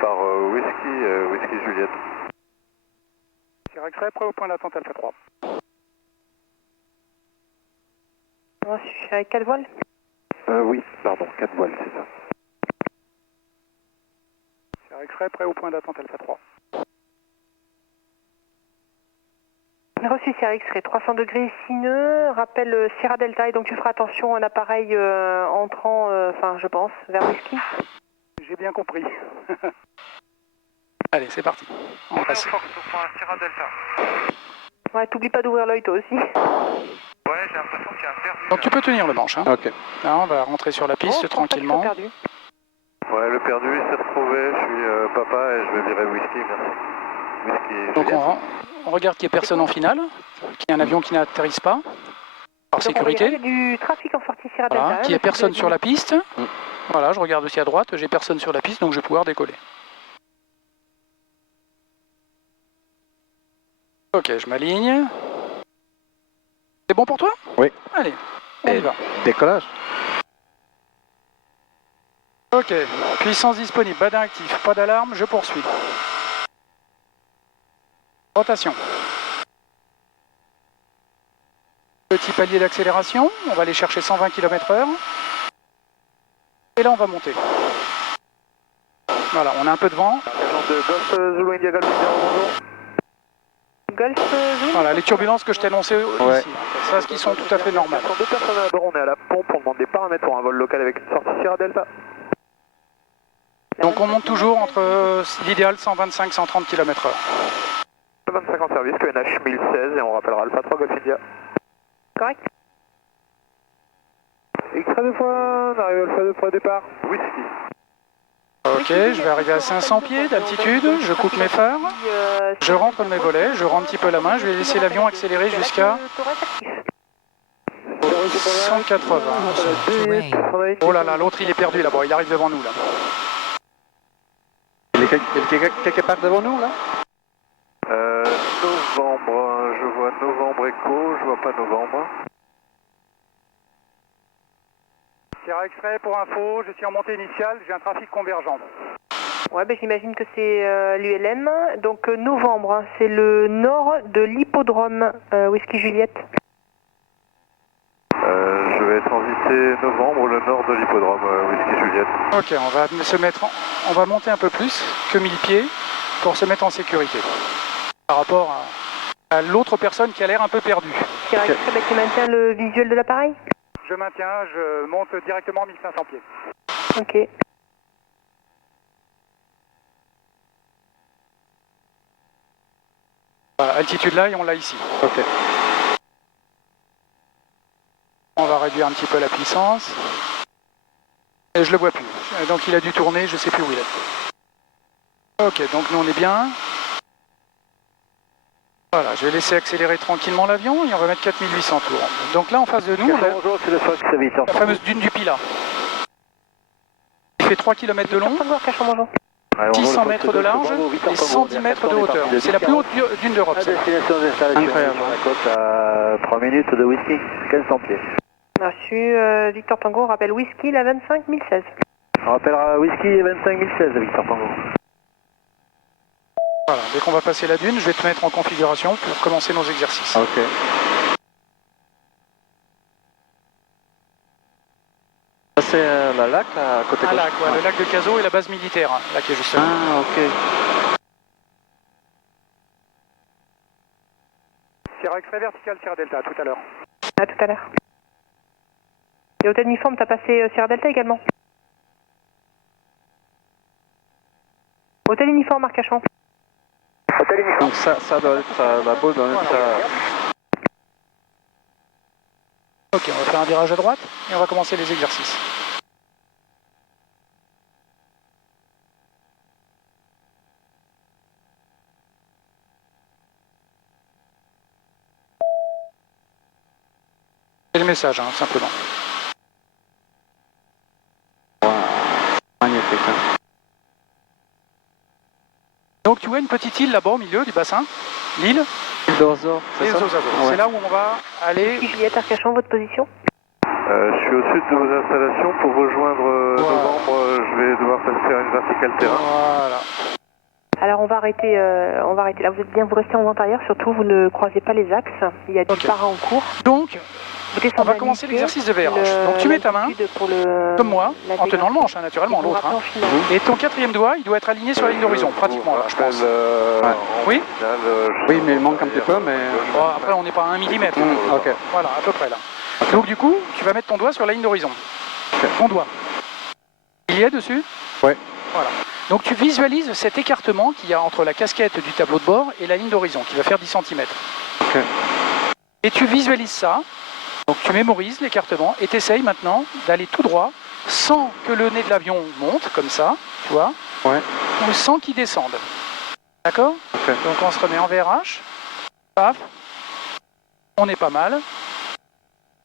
par Whisky Juliette. Sierra X-Ray, prêt au point d'attente Alpha 3. Reçu avec 4 voiles. Oui, pardon, 4 voiles, c'est ça. Sierra X-Ray, prêt au point d'attente Alpha 3. Reçu Sierra X-Ray, 300 degrés 6 nœuds, rappel Sierra Delta, et donc tu feras attention à un appareil entrant, je pense, vers Whisky. J'ai bien compris. Allez, c'est parti. On va passer. Fox au point Sierra Delta. Ouais, t'oublies pas d'ouvrir l'œil toi aussi. Ouais, j'ai l'impression qu'il y a un perdu. Donc tu peux tenir le manche. Hein. Ok. Là, on va rentrer sur la piste tranquillement. Perdu. Ouais, le perdu, il s'est retrouvé. Je suis papa et je vais virer Whisky, merci. Whisky Donc Juliette. on regarde qu'il n'y ait personne en finale, qu'il y ait un avion qui n'atterrisse pas, par Donc, sécurité. il y a du trafic en sortie Sierra Delta. Voilà, qu'il n'y ait personne sur la piste. Voilà, je regarde aussi à droite, j'ai personne sur la piste, donc je vais pouvoir décoller. Ok, je m'aligne. C'est bon pour toi? Oui. Allez, on y va. Décollage. Ok, puissance disponible, badin actif, pas d'alarme, je poursuis. Rotation. Petit palier d'accélération, on va aller chercher 120 km/h. Et là on va monter. Voilà, on a un peu de vent. De Golf Zulu India Golf India, bonjour. Golf Zulu. Voilà, les turbulences que je t'ai annoncées Ouais. ici. Ça, ce qui sont tout à fait normales. Ce sont deux personnes à bord, on est à la pompe, on demande des paramètres pour un vol local avec une sortie Sierra Delta. Donc on monte toujours entre l'idéal 125-130 km/h. 25 en service, QNH 1016 et on rappellera Alpha 3 Golf India. Correct. Extra 2 fois, on arrive Alpha 2 fois départ. Whisky. Ok, je vais arriver à 500 pieds d'altitude, je coupe mes phares, je rentre mes volets, je rends un petit peu la main, je vais laisser l'avion accélérer jusqu'à 180. Oh là là, l'autre il est perdu là-bas, il arrive devant nous là. Il y a quelque part devant nous là Novembre, je vois Novembre Echo, je vois pas Novembre. Sierra X-Ray, pour info, je suis en montée initiale, j'ai un trafic convergent. Ouais, j'imagine que c'est l'ULM. Donc novembre, hein, c'est le nord de l'hippodrome Whisky Juliette. Je vais transiter Novembre, le nord de l'hippodrome Whisky Juliette. Ok, on va monter un peu plus que 1000 pieds pour se mettre en sécurité. Par rapport à l'autre personne qui a l'air un peu perdue. Sierra X-Ray, tu maintiens le visuel de l'appareil? Je maintiens, je monte directement 1500 pieds. Ok. Voilà, altitude là et on l'a ici. Ok. On va réduire un petit peu la puissance. Et je le vois plus. Donc il a dû tourner, je sais plus où il est. Ok, donc nous on est bien. Voilà, je vais laisser accélérer tranquillement l'avion et on va mettre 4800 tours. Donc là en face de nous, on a Bonjour, c'est le Fox 8. la fameuse dune du Pilat. Il fait 3 km de long, 600 mètres de large et 110 mètres de hauteur. C'est la plus haute dune d'Europe. Destination d'installation. Incroyable. Sur la côte à 3 minutes de whisky, 1500 pieds. Reçu Victor Tango, on rappelle Whisky, la 25 1016. On rappellera whisky et 25 016 Victor Tango. Voilà, dès qu'on va passer la dune, je vais te mettre en configuration pour commencer nos exercices. Ok. Ça c'est la lac là, à côté Un gauche. lac, ouais, le lac de Cazaux et la base militaire, hein, là qui est juste là. Ah ok. Sierra X-Ray vertical, Sierra Delta, à tout à l'heure. À tout à l'heure. Et hôtel uniforme, t'as passé Sierra Delta également? Hôtel uniforme, Arcachon. Hôtel uniforme. Donc ça doit être la boule doit être Ok, on va faire un virage à droite et on va commencer les exercices. C'est le message, hein, simplement. magnifique. Hein. Donc tu vois une petite île là-bas au milieu du bassin, l'île Île d'Ozo, c'est ça? C'est là où on va aller. Juliette, Arcachon, votre position? Je suis au sud de vos installations pour rejoindre Novembre. je vais devoir faire une verticale terrain. Voilà. Alors on va arrêter là. Vous êtes bien, vous restez en vent arrière, surtout vous ne croisez pas les axes. Il y a du para en cours. Donc, Vous descendez on va à commencer mi-pied, l'exercice de VRH. Donc tu mets ta main, comme moi, en tenant le manche, hein, naturellement, et vous l'autre. rappelez Hein. en finale. Et ton quatrième doigt, il doit être aligné sur la ligne d'horizon, pratiquement là, je pense. Ouais. Oui. Oui, mais il manque un petit peu, mais... Bon, après, on n'est pas à 1 millimètre. Ok. Voilà, à peu près là. Donc du coup, tu vas mettre ton doigt sur la ligne d'horizon. Ton doigt. Il y est dessus? Ouais. Voilà. Donc tu visualises cet écartement qu'il y a entre la casquette du tableau de bord et la ligne d'horizon, qui va faire 10 cm. Ok. Et tu visualises ça, donc tu mémorises l'écartement, et tu essayes maintenant d'aller tout droit, sans que le nez de l'avion monte, comme ça, tu vois, Ouais. ou sans qu'il descende. D'accord? Ok. Donc on se remet en VRH, paf, on est pas mal.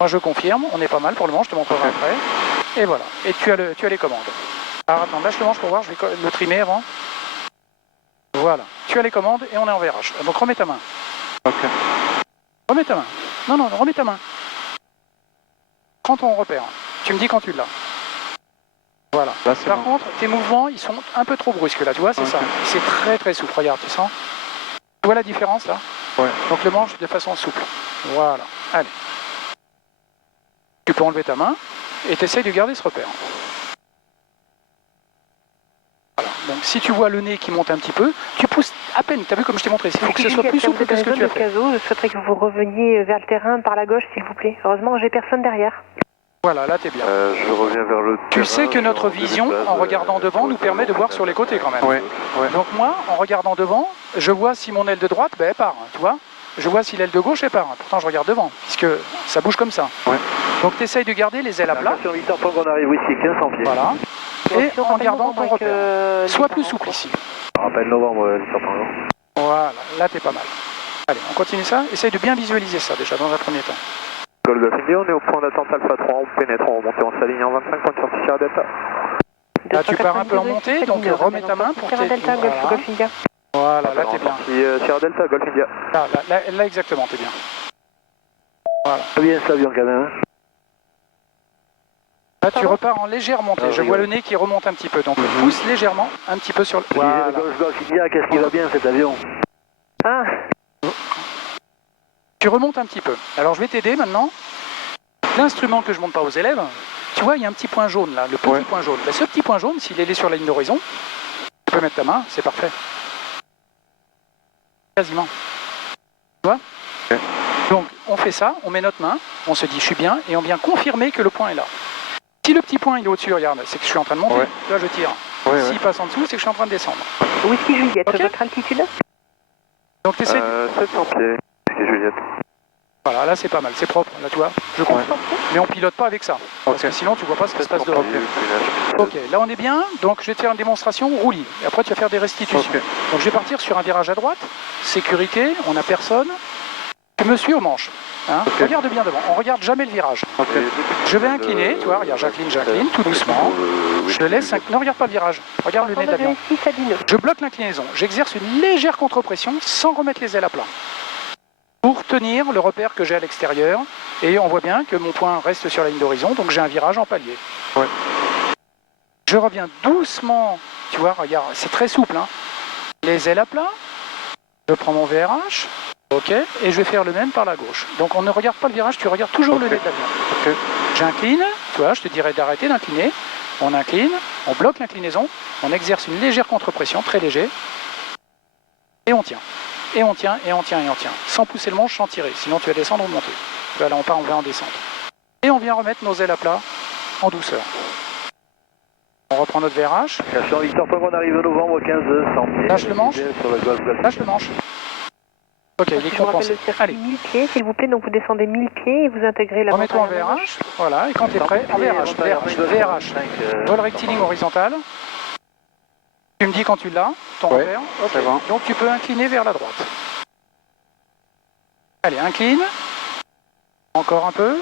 Moi je confirme, on est pas mal pour le moment, je te montrerai après. Et voilà, et tu as les commandes. Alors attends, lâche le manche pour voir, je vais le trimer avant. Voilà, tu as les commandes et on est en VRH. Donc remets ta main. Ok. Remets ta main. Non, remets ta main. Prends ton repère. Tu me dis quand tu l'as. Voilà. Là, c'est Par bon. contre, tes mouvements, ils sont un peu trop brusques là, tu vois, c'est ça. C'est très très souple, regarde, tu sens? Tu vois la différence là? Ouais. Donc le manche de façon souple. Voilà, allez. Tu peux enlever ta main et tu essayes de garder ce repère. Voilà. Donc si tu vois le nez qui monte un petit peu, tu pousses à peine, tu as vu comme je t'ai montré, il faut que ce soit plus souple que ce que tu as fait. Je souhaiterais que vous reveniez vers le terrain par la gauche, s'il vous plaît. Heureusement, j'ai personne derrière. Voilà, là t'es bien. Je reviens vers le Tu terrain, sais que je notre suis en vision, début de en phase, regardant devant, nous permet de voir sur les côtés quand même. Ouais. Ouais. Donc moi, en regardant devant, je vois si mon aile de droite, ben, elle part, tu vois. Je vois si l'aile de gauche, elle part. Pourtant, je regarde devant, puisque ça bouge comme ça. Ouais. Donc tu essayes de garder les ailes à plat. Sur Victor Pong, on arrive ici, 1500 pieds. Voilà. Et en gardant ton repère. Sois plus souple ici. Rappel novembre, Victor Pong. Voilà, là t'es pas mal. Allez, on continue ça. Essaye de bien visualiser ça déjà dans un premier temps. Golf India, on est au point d'attente Alpha 3, on pénètre, on remonte, on s'aligne en 25 points de sortie Sierra Delta. Là tu pars un peu en montée, donc remets ta main pour Sierra Delta, Golf India. Voilà, là t'es bien. Sierra Delta, Golf India. Là exactement, t'es bien. Voilà. Bien ça, avion quand même. Là tu repars en légère montée. Je vois le nez qui remonte un petit peu, donc pousse légèrement un petit peu sur le... Voilà. Golf India, qu'est-ce qui va bien cet avion? Ah, Tu remontes un petit peu. Alors je vais t'aider maintenant. L'instrument que je monte pas aux élèves, tu vois, il y a un petit point jaune là, le petit point jaune. Ben, ce petit point jaune, s'il est sur la ligne d'horizon, tu peux mettre ta main, c'est parfait. Quasiment. Tu vois? Donc on fait ça, on met notre main, on se dit je suis bien, et on vient confirmer que le point est là. Si le petit point il est au-dessus, regarde, c'est que je suis en train de monter. Tu vois, je tire. S'il passe en dessous, c'est que je suis en train de descendre. Whisky Juliette, Ok. votre altitude? Donc tu essaies... 700 pieds, c'est Juliette. Voilà, là c'est pas mal, c'est propre, là tu vois, je comprends. Mais on pilote pas avec ça, parce que sinon tu vois pas ce qui se passe dehors. Ok, là on est bien, donc je vais te faire une démonstration, roulis, et après tu vas faire des restitutions. Donc je vais partir sur un virage à droite, sécurité, on n'a personne, tu me suis au manche. Hein. Regarde bien devant, on regarde jamais le virage. Je vais incliner, tu vois, regarde, j'incline, tout doucement. Je laisse, ne regarde pas le virage, regarde le nez de l'avion. Je bloque l'inclinaison, j'exerce une légère contre-pression sans remettre les ailes à plat. Pour tenir le repère que j'ai à l'extérieur, et on voit bien que mon point reste sur la ligne d'horizon, donc j'ai un virage en palier. Je reviens doucement, tu vois, regarde, c'est très souple, hein. Les ailes à plat, je prends mon VRH, ok, et je vais faire le même par la gauche. Donc on ne regarde pas le virage, tu regardes toujours le nez de l'avion. J'incline, tu vois, je te dirais d'arrêter d'incliner, on incline, on bloque l'inclinaison, on exerce une légère contre-pression, très léger, et on tient. Et on tient, et on tient, et on tient. Sans pousser le manche, sans tirer. Sinon tu vas descendre ou monter. Là, on part, on va en descente. Et on vient remettre nos ailes à plat en douceur. On reprend notre VRH. Sur Victor Pong, on arrive au novembre 1500 pieds. Lâche le manche. Sur le Golf. Lâche le manche. Ok, il est je vous rappelle compensé. le circuit Allez, 1000 pieds, s'il vous plaît. Donc vous descendez 1000 pieds et vous intégrez la remets-toi en bande arrière. VRH. Voilà, et quand tu es prêt, en VRH. Vol rectiligne horizontal. Tu me dis quand tu l'as, ton repère. c'est bon. Donc tu peux incliner vers la droite. Allez, incline. Encore un peu.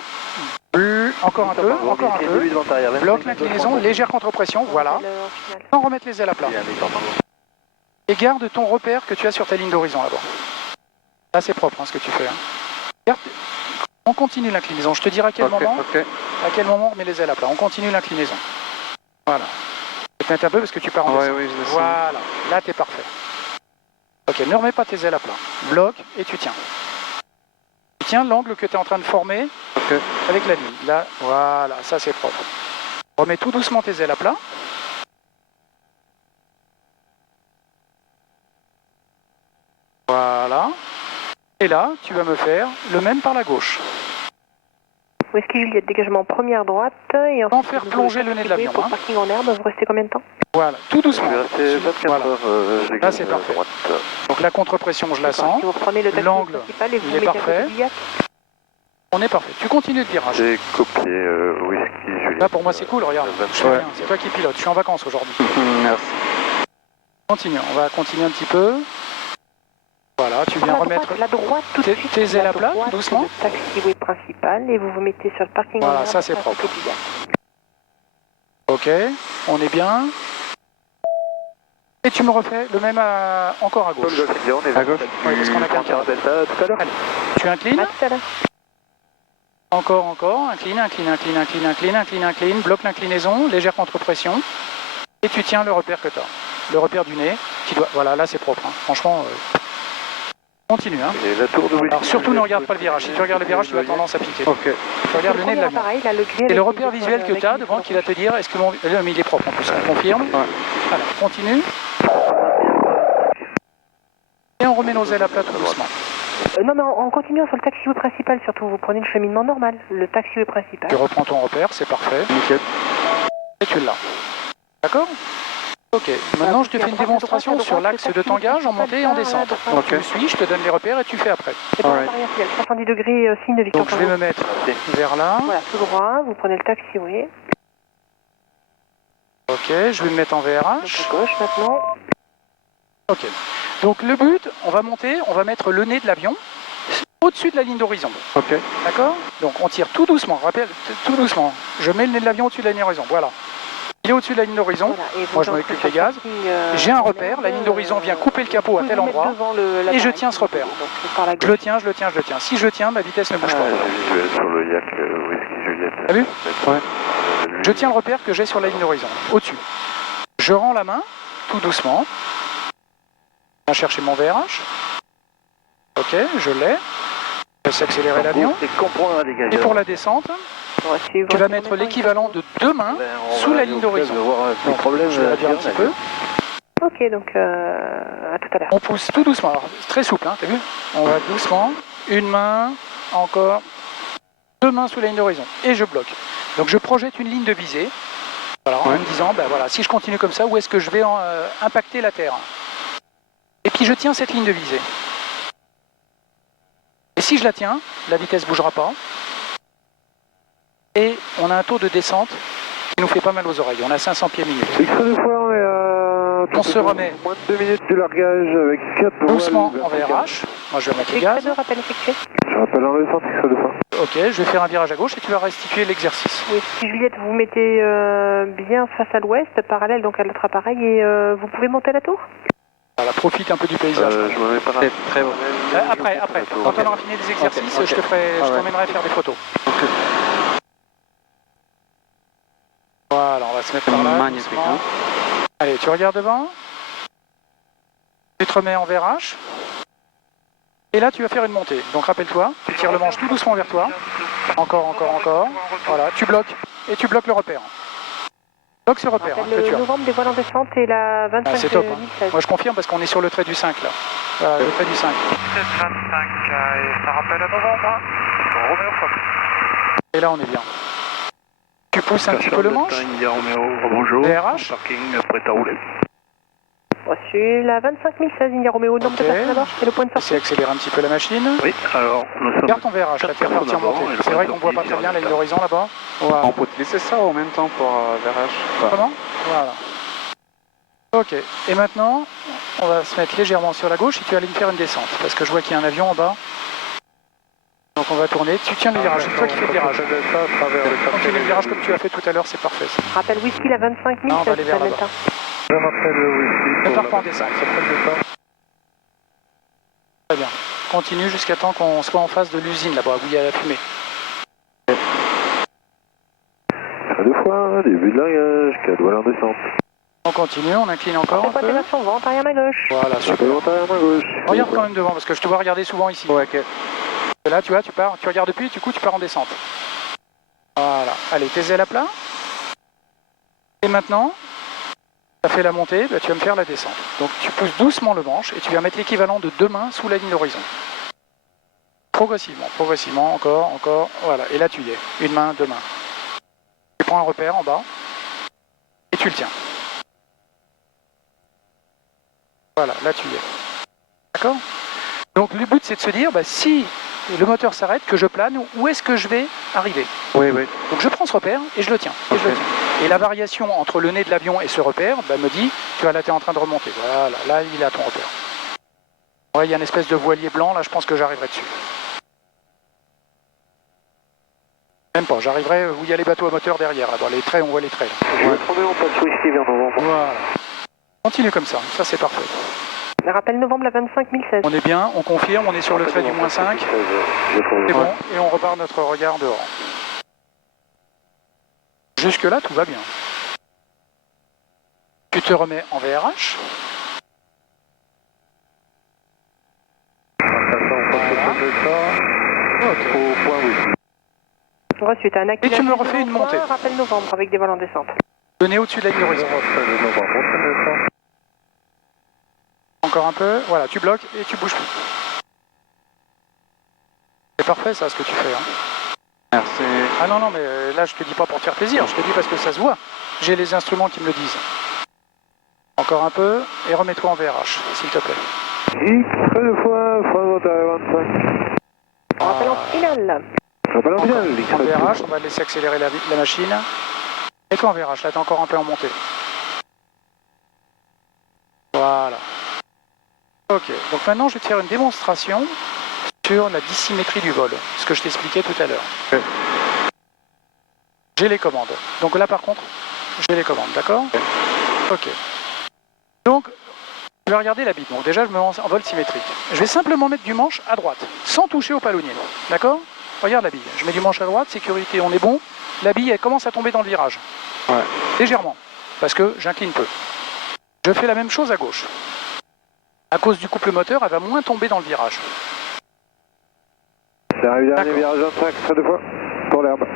Encore un peu, encore un peu. Bloque l'inclinaison, légère contre-pression, voilà. Sans remettre les ailes à plat. Et garde ton repère que tu as sur ta ligne d'horizon là-bas. Là c'est propre hein, ce que tu fais. Hein. Garde... On continue l'inclinaison. Je te dirai à quel moment on met les ailes à plat. On continue l'inclinaison. Voilà. Je vais te mettre un peu parce que tu pars en descente. Oui, je le sens. Voilà, là t'es parfait. Ok, ne remets pas tes ailes à plat. Bloque et tu tiens. Tu tiens l'angle que tu es en train de former avec la ligne. Là, voilà, ça c'est propre. Remets tout doucement tes ailes à plat. Voilà. Et là, tu vas me faire le même par la gauche. Whisky Juliette, dégagement première droite. Et Sans faire plonger le nez de l'avion. Pour le parking en herbe, vous restez combien de temps? Voilà, tout doucement. Je vais rester 24 heures. Là, c'est parfait. Donc la contre-pression, je la sens. Si vous reprenez le taxi L'angle, principal et vous il est mettez parfait. à côté du yak. On est parfait. Tu continues le virage. J'ai copié Whisky Juliette. Là, pour moi, c'est cool, regarde. Je fais rien. C'est toi qui pilote. Je suis en vacances aujourd'hui. Merci. Continue. On va continuer un petit peu. Voilà, tu viens remettre la droite tout de suite. tes ailes à plat, droite, doucement. Le taxiway principal et vous vous mettez sur le parking en Voilà, herbe ça c'est à propre. côté du yak. Ok, on est bien. Et tu me refais le même encore à gauche. À gauche. Oui, parce qu'on a quelqu'un. Tout à l'heure. Allez, tu inclines. À tout à l'heure. Encore. Incline. Bloque l'inclinaison, légère contre-pression. Et tu tiens le repère que tu as. Le repère du nez. Voilà, là c'est propre. Hein. Franchement, continue. Hein. Et la tour de Whisky. Alors surtout ne regarde pas le virage. Si tu regardes le virage, tu as tendance à piquer. Ok. Tu regardes le nez de l'avion. Et le repère visuel que tu as devant qui va te dire est-ce que mon... mais il est propre en plus, on confirme. Alors, continue. Et on remet nos ailes à plat tout doucement. Non, mais en continuant sur le taxiway principal, surtout, vous prenez le cheminement normal, le taxiway principal. Tu reprends ton repère, c'est parfait. Nickel. Et tu l'as. D'accord? Ok. Maintenant, je te fais une démonstration sur l'axe de tangage en montée et en descente. Donc, tu me suis, je te donne les repères et tu fais après. Et pour l'arrière filiale, 70 degrés, signe de Victor. Donc, je vais me mettre vers là. Voilà, tout droit, vous prenez le taxiway. Ok, je vais me mettre en VRH. Donc à gauche maintenant. Ok. Donc, le but, on va monter, on va mettre le nez de l'avion au-dessus de la ligne d'horizon. Ok. D'accord? Donc, on tire tout doucement, rappelle, tout doucement. Je mets le nez de l'avion au-dessus de la ligne d'horizon. Voilà. Il est au-dessus de la ligne d'horizon. Voilà, moi, je m'occupe des gaz. J'ai un repère. La ligne d'horizon vient couper le capot à tel endroit. Et je tiens ce repère. Je le tiens. Si je le tiens, ma vitesse ne bouge pas. J'ai visuel sur le yak Whisky Juliette. T'as vu? Ouais. Je tiens le repère que j'ai sur la ligne d'horizon, au-dessus. Je rends la main, tout doucement. Je viens chercher mon VRH. Ok, je l'ai. Je laisse accélérer l'avion. Et pour la descente, tu vas mettre l'équivalent de 2 mains sous la ligne d'horizon. Je vais réduire un petit peu. Ok, donc à tout à l'heure. On pousse tout doucement. Alors, c'est très souple, hein, t'as vu? On va doucement. Une main, encore. 2 mains sous la ligne d'horizon. Et je bloque. Donc je projette une ligne de visée. Voilà, en me disant, ben voilà, si je continue comme ça, où est-ce que je vais impacter la Terre? Et puis je tiens cette ligne de visée. Et si je la tiens, la vitesse ne bougera pas. Et on a un taux de descente qui nous fait pas mal aux oreilles. On a 500 pieds minute. On se remet Moins de 2 minutes du largage avec 4 doucement en VRH. Moi je vais mettre les gaz. Rappel effectué. Je rappelle en descente, XA de fin. Ok, je vais faire un virage à gauche et tu vas restituer l'exercice. Oui, si Juliette, vous mettez bien face à l'ouest, parallèle donc à l'autre appareil, et vous pouvez monter la tour? Voilà, profite un peu du paysage. Je me mets pas là. C'est très bon. Après. Quand on aura fini les exercices, je t'emmènerai faire des photos. Voilà, on va se mettre par là. Magnifique. doucement. Hein. Allez, tu regardes devant. Tu te remets en VRH. Et là, tu vas faire une montée. Donc rappelle-toi, tu tires le manche tout doucement vers toi. Encore. Voilà, tu bloques. Et tu bloques le repère. Bloque ce repère que tu Le as. novembre des voiles en descente et la 25 Ah, c'est top. 1016. Moi, je confirme parce qu'on est sur le trait du 5 là. Voilà, le trait du 5. 1725, et ça rappelle à novembre. Roméo Fox. Et là, on est bien. Tu pousses un petit peu le manche. Bonjour. VRH. Parking prêt à rouler. Reçu la 25 016, India Romeo, nombre de Ok. personnes d'abord, et le point de sortie. Essaye d'accélérer un petit peu la machine. Oui, alors nous sommes. Garde ton VRH, là, tu es reparti en montée. C'est vrai qu'on voit pas très bien la ligne d'horizon là-bas. Voilà. On peut utiliser ça en même temps pour VRH. Comment? Voilà. Ok. Et maintenant, on va se mettre légèrement sur la gauche et tu vas aller me faire une descente. Parce que je vois qu'il y a un avion en bas. Donc on va tourner. Tu tiens le virage. C'est toi qui fais le virage. Continue le virage comme tu as fait tout à l'heure, c'est parfait. Ça. Rappel whisky, la 25 016, Ah, on va aller vers là-bas. Delta. Je rappelle Whisky. Ne pars pas en descente, ça prend le temps. Très bien. Continue jusqu'à temps qu'on soit en face de l'usine là-bas, où il y a la fumée. 2 fois, début de largage, 4 voiles en descente. continue, on incline encore un peu. Préparation, vent arrière à gauche. Voilà, super. Vent arrière main gauche. Regarde quand même devant, parce que je te vois regarder souvent ici. Ouais, ok. Là, tu vois, tu regardes depuis, du coup, tu pars en descente. Voilà. Allez, tes ailes à plat. Et maintenant, tu as fait la montée, bah, tu vas me faire la descente. Donc, tu pousses doucement le manche et tu viens mettre l'équivalent de 2 mains sous la ligne d'horizon. Progressivement, encore. Voilà. Et là, tu y es. 1 main, 2 mains. Tu prends un repère en bas et tu le tiens. Voilà, là, tu y es. D'accord ? Donc, le but, c'est de se dire, bah, si le moteur s'arrête, que je plane, où est-ce que je vais arriver? Oui, oui. Donc je prends ce repère et je le tiens. Et la variation entre le nez de l'avion et ce repère bah, me dit, tu vois là tu es en train de remonter. Voilà, là il est à ton repère. Ouais, il y a une espèce de voilier blanc, là je pense que j'arriverai dessus. Même pas, j'arriverai où il y a les bateaux à moteur derrière. Là. Dans les traits, on voit les traits. Là. Je vais prendre mon pas de whisky vers novembre. Voilà. Continue comme ça c'est parfait. Rappel novembre la 25 016. On est bien, on confirme, on est sur le trait du -5. C'est bon, et on repart notre regard dehors. Jusque là, tout va bien. Tu te remets en VRH. Reçu, t'as un Et tu me refais une montée. Rappel novembre avec des vols en descente. Le nez au-dessus de la ligne d'horizon. Encore un peu. Voilà, tu bloques et tu bouges plus. C'est parfait ça, ce que tu fais. Hein. Merci. Ah non, mais là, je te dis pas pour te faire plaisir. Je te dis parce que ça se voit. J'ai les instruments qui me le disent. Encore un peu et remets-toi en VRH, s'il te plaît. X, 2 fois, vent arrière 25. Rappel en finale. Rappel en finale, En VRH, on va laisser accélérer la machine. Et toi en VRH, là, t'es encore un peu en montée. Voilà. Ok, donc maintenant je vais te faire une démonstration sur la dissymétrie du vol, ce que je t'expliquais tout à l'heure. Okay. J'ai les commandes. Donc là par contre, j'ai les commandes, d'accord? Ok. Donc, je vais regarder la bite. Donc déjà, je me mets en vol symétrique. Je vais simplement mettre du manche à droite, sans toucher au palonnier. D'accord? Regarde la bille. Je mets du manche à droite, sécurité, on est bon. La bille, elle commence à tomber dans le virage. Ouais. Légèrement, parce que j'incline peu. Je fais la même chose à gauche. À cause du couple moteur, elle va moins tomber dans le virage. C'est arrivé dernier virage 25, 2 fois, pour l'herbe.